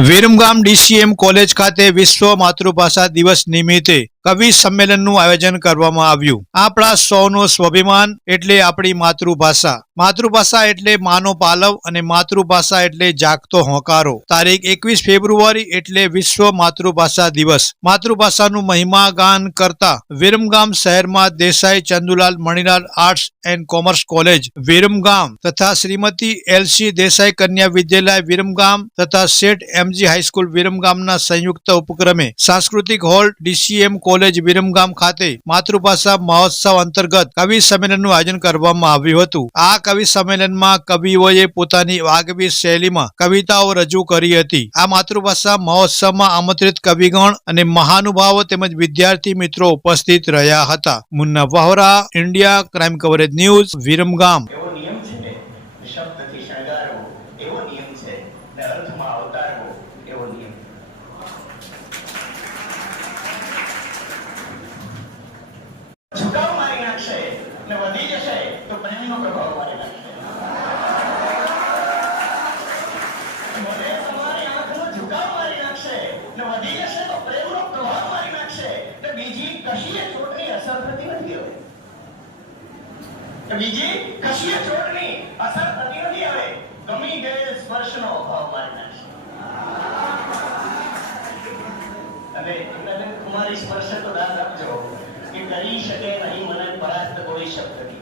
Viramgam DCM college ખાતે વિશ્વ માતૃભાષા દિવસ નિમિત્તે કવિ સંમેલનનું આયોજન કરવામાં આવ્યું. આપણા સૌનો સ્વાભિમાન એટલે આપણી માતૃભાષા. માતૃભાષા એટલે માનો પાલવ અને માતૃભાષા એટલે જાગતો હોંકારો. તારીખ એકવીસ ફેબ્રુઆરી એટલે વિશ્વ માતૃભાષા દિવસ. માતૃભાષાનું મહિમા ગાન કરતા વિરમગામ શહેરમાં Desai Chandulal Manilal arts and commerce college, Viramgam તથા શ્રીમતી એલસી દેસાઈ કન્યા વિદ્યાલય વિરમગામ તથા સેઠ એમજી હાઈસ્કૂલ વિરમગામના સંયુક્ત ઉપક્રમે સાંસ્કૃતિક હોલ, ડીસીએમ કોલેજ વિરમગામ ખાતે માતૃભાષા મહોત્સવ અંતર્ગત કવિ સંમેલનનું આયોજન કરવામાં આવ્યું હતું. આ કવિ સંમેલનમાં કવિઓએ પોતાની વાગવી શૈલીમાં કવિતાઓ રજૂ કરી હતી. આ માતૃભાષા મહોત્સવમાં આમંત્રિત કવિગણ અને મહાનુભાવો તેમજ વિદ્યાર્થી મિત્રો ઉપસ્થિત રહ્યા હતા. Munna Vohra, India crime coverage news, Viramgam છે ને શબ્દથી શણગારવો એવો નિયમ છે ને અર્થમાં અવતારવો એવો નિયમ ઝુકાવ મારી નાખશે ને વધી જશે પ્રેમનો પ્રભાવ મારી મને તમારી આંખનો ને ને બીજી કશીય ચોટની અસર થતી નથી કે બીજી કશીય ચોટની અસર ગમી ગયેલ સ્પર્શનો અભાવ મારી નાખશે અને તમારી સ્પર્શ તો દાદ આપજો કે કરી શકે નહીં, મને પરાસ્ત કોઈ શબ્દથી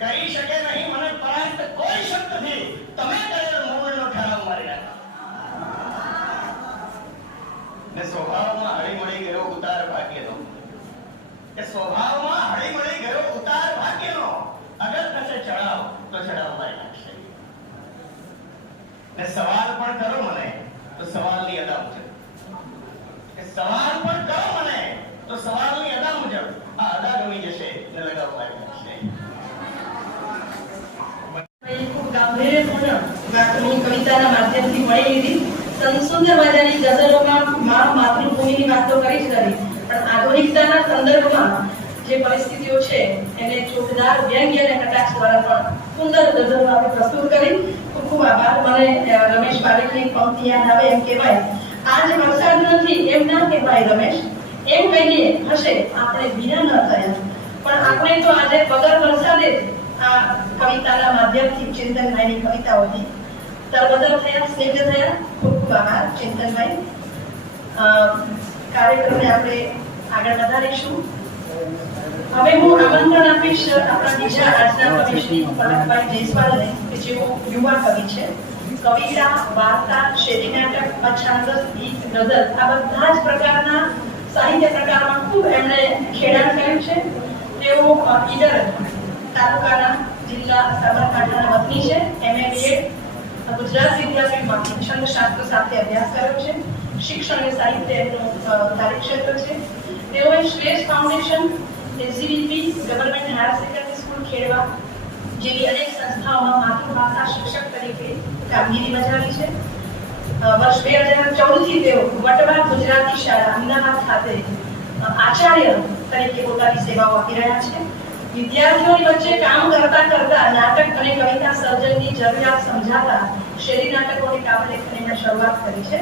કે શકે નહીં, મને પરાસ્ત કોઈ શબ્દથી તમે કરેલ મૂળનો ઠરાવ મારી ને સ્વભાવમાં હળી મળી ગયો ઉતાર ભાગ્યનો. કે સ્વભાવમાં હળી મળી ગયો ઉતાર ભાગ્યનો. અગર કશે ચડાવ તો ચડાવ મારી નાખશે. ને સવાલ પણ કરો મને, તો સવાલની અદા મુજબ કે સવાલ પણ કરો મને તો સવાલની અદા મુજબ આ અદા ગમી જશે ને લગાવ મારી નાખશે ખૂબ ગાંભીર્યપૂર્ણ વાતોની કવિતાના માધ્યમથી મળેલી સંસુંદર મજાની ગઝલોમાં મા માતૃભૂમિની વાતો કરી જ કરી પણ આધુનિકતાના સંદર્ભમાં જે પરિસ્થિતિઓ છે, એને ચોકદાર વ્યંગ્ય અને કટાક્ષ દ્વારા પણ સુંદર ગઝલો આપણે પ્રસ્તુત કરી. ખૂબ ખૂબ આભાર. મને રમેશ પારેખની પંક્તિ યાદ આવે એમ કહેવાય. આજ વરસાદ નથી, એમ ના કહેવાય રમેશ. એમ કહીએ, હશે, આપણે વિના ન થયા. પણ આપણે તો આજે વગર વરસાદે આ કવિતાના માધ્યમથી ચિંતનભાઈની કવિતાઓથી તરબદર થયા સ્નિગ્ધ થયા ખૂબ ખૂબ આપણે આગળ વધારીશું હવે હું આમંત્રણ આપીશ આપણા બીજા આજના કવિ શ્રી જયસ્વાલને કે જેઓ યુવા કવિ છે કવિતા વાર્તા શેરી નાટક અછાંદસ ગીત ગઝલ આ બધા જ પ્રકારના સાહિત્ય પ્રકારમાં ખૂબ એમણે ખેડાણ કર્યું છે તેઓ ઈડર તાલુકાના જિલ્લા સાબરકાંઠાના વતની છે એમએ બીએડ ગુજરાત વિદ્યાપીઠમાંથી છંદશાસ્ત્ર સાથે અભ્યાસ કર્યો છે. શિક્ષણ અને સાહિત્ય એમનું કાર્યક્ષેત્ર છે. તેઓએ શ્રેષ્ઠ foundation ACVP government higher secondary school Khedva જેવી અનેક સંસ્થાઓમાં માતૃભાષા શિક્ષક તરીકે કામગીરી બજાવી છે. વર્ષ બે હજાર ચૌદથી તેઓ વટવા ગુજરાતી શાળા અમદાવાદ ખાતે આચાર્ય તરીકે પોતાની સેવાઓ આપી રહ્યા છે. વિદ્યાર્થીઓની વચ્ચે કામ કરતા કરતા નાટક અને કવિતા સર્જનની જરૂરિયાત સમજાતા શેરી નાટકોની કાવ્યલેખન એમણે શરૂઆત કરી છે.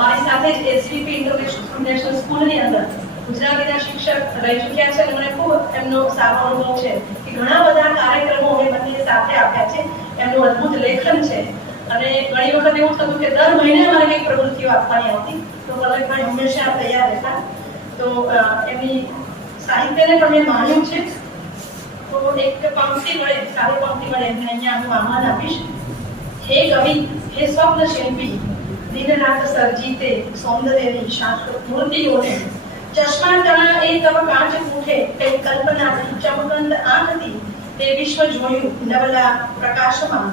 મારી સાથે જ એસવીપી ઇન્ટરનેશનલ સ્કૂલની અંદર ગુજરાતીના શિક્ષક રહી ચૂક્યા છે મને ખૂબ એમનો સારો અનુભવ છે કે ઘણા બધા કાર્યક્રમો અમે બંને સાથે આપ્યા છે. એમનું અદ્ભુત લેખન છે. અને ઘણી વખત એવું થતું કે દર મહિને મારે કંઈક પ્રવૃત્તિઓ આપવાની આવતી તો પલકભાઈ હંમેશા તૈયાર રહેતા. તો એની સાહિત્યને પણ મેં માન્યું છે. તો એક પંક્તિ મળે, સારી પંક્તિ મળે, એમને અહીંયા હું આહ્વાન આપીશ. હે કવિ હે સ્વપ્ન શિલ્પી, દિનનાથ સરજીતે સૌંદર્યની શાસ્ત્ર મૂર્તિઓને. ચશ્મા તણા એ તવ કાચ ફૂટે તે કલ્પનાથી ચમકંદ આંખથી તે વિશ્વ જોયું, નવલા પ્રકાશમાં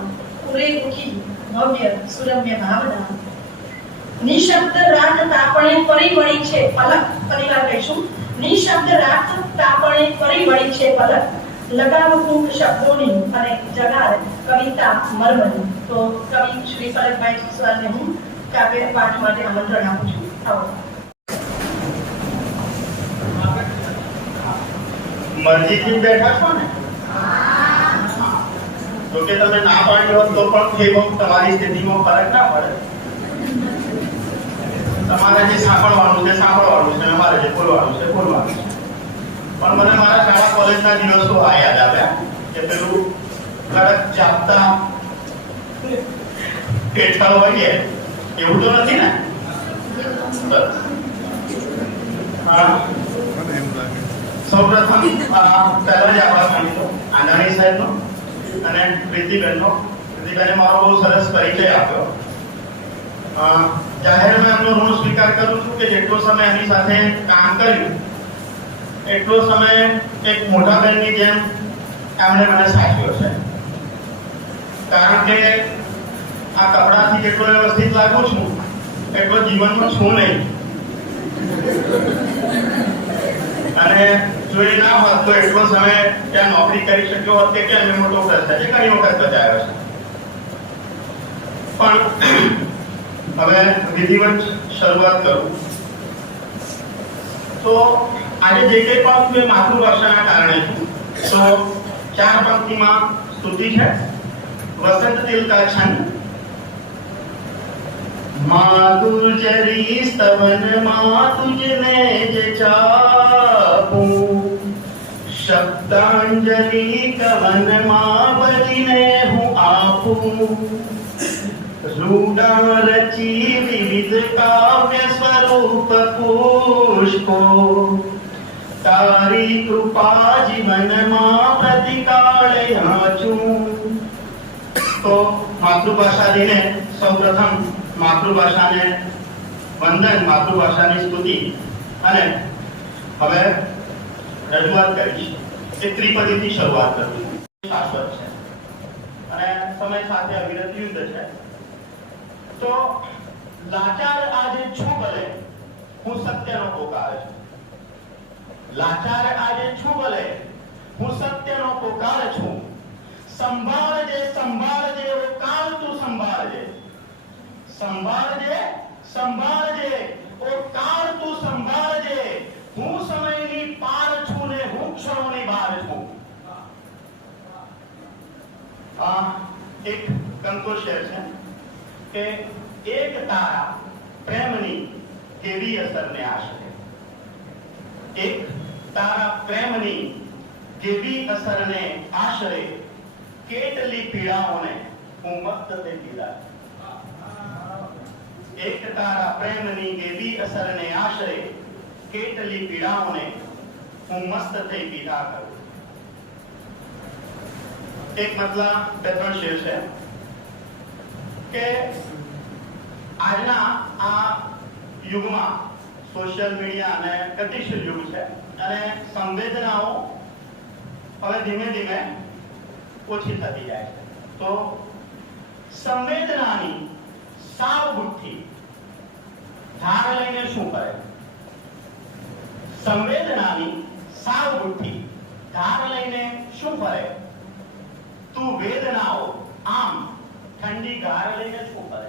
ઉરે ઉઠી ભવ્ય સુરમ્ય ભાવના. નિશબ્દ રાત તાપણે ફરી વળી છે, પલક પરિવાર કહીશું. નિશબ્દ રાત તાપણે ફરી વળી છે, પલક લગાવ કૂટ શબ્દોની અને જગાર તો કવિ શ્રી હું કાવ્ય પાઠ માટે આમંત્રણ આપું છું. ને? જો તમે ના પાડી હોત તો પણ તમારી સ્થિતિમાં ફરક ના પડે. તમારે જે સાંભળવાનું છે સાંભળવાનું છે, અમારે જે બોલવાનું છે બોલવાનું છે. પણ મને મારા શાળા કોલેજના દિવસો આ યાદ આવ્યા કે પેલું કડક ચાપતા પેઠા હોઈએ, એવું તો નથી ને? સૌપ્રથમ પહેલા જ આભાર માનીશું આંધાણી સાહેબનો અને પ્રીતિબેનનો. પ્રીતિબેને મારો બહુ સરસ પરિચય આપ્યો. જાહેર જાહેરમાં એમનો ઋણ સ્વીકાર કરું છું કે જેટલો સમય એમની સાથે કામ કર્યું એટલો સમય એક મોટા બહેનની જેમ એમણે મને સાચ્યો છે. કારણ કે આ કપડાથી જેટલો વ્યવસ્થિત લાગુ છું, એટલો જીવનમાં છું નહીં. અને જો એ ના હોત તો એટલો સમય ત્યાં નોકરી કરી શક્યો હોત કે ક્યાં મોટો પ્રશ્ન છે? ઘણી વખત બચાવ્યો છે. પણ હવે વિધિવત શરૂઆત કરું. તો આજે જે કંઈ પણ હું એ માતૃભાષાના કારણે છું તો ચાર પંક્તિમાં સ્તુતિ છે વસંત તિલ કા છંદ માધુચરી સ્તવનમાં તુજને જ ચાપું શબ્દાંજલિ કવનમાં ભરીને હું આપું રૂડા રચી વિવિધ કાવ્ય સ્વરૂપ પુષ્પો તારી કૃપા જીવનમાં પ્રતિકાળ યાચું તો માતૃભાષા દિને સૌપ્રથમ માતૃભાષાને વંદન માતૃભાષાની સ્તુતિ અને હવે રજૂઆત કરીશ એ ત્રિપદીથી શરૂઆત કરું છું. શાશ્વત છે. અને સમય સાથે અવિરત યુદ્ધ છે. તો લાચાર આજે છું ભલે હું સત્યનો પોકાર છું લાચાર આજે છું ભલે હું સત્યનો પોકાર છું સંભાળજે સંભાળજે ઓ કાલ તું સંભાળજે સંભાળજે સંભાળજે ઓ કાળ તું સંભાળજે હું સમયની પાર છું ને હું ક્ષણોની બહાર છું આ એક કંકો શેર છે કે એક તારા પ્રેમની કેવી અસરને આશરે? એક તારા પ્રેમની કેવી અસરને આશરે? કેટલી પીડાઓને હું મસ્ત થઈ પીડા? એક તારા પ્રેમની કેવી અસરને આશરે? કેટલી પીડાઓને હું મસ્ત થઈ પીધા કરું? એક મતલા બે ત્રણ શેર છે. કે આજના આ યુગમાં સોશિયલ મીડિયા અને ગતિશીલ યુગ છે અને સંવેદનાઓ હવે ધીમે ધીમે ઓછી થતી જાય છે. તો સંવેદનાની સાવબુદ્ધિ ધાર લઈને શું કરે? સંવેદનાની સાવ બુદ્ધિ ધાર લઈને શું કરે? તું વેદનાઓ આમ ઠંડી ગાર લઈને શું કરે?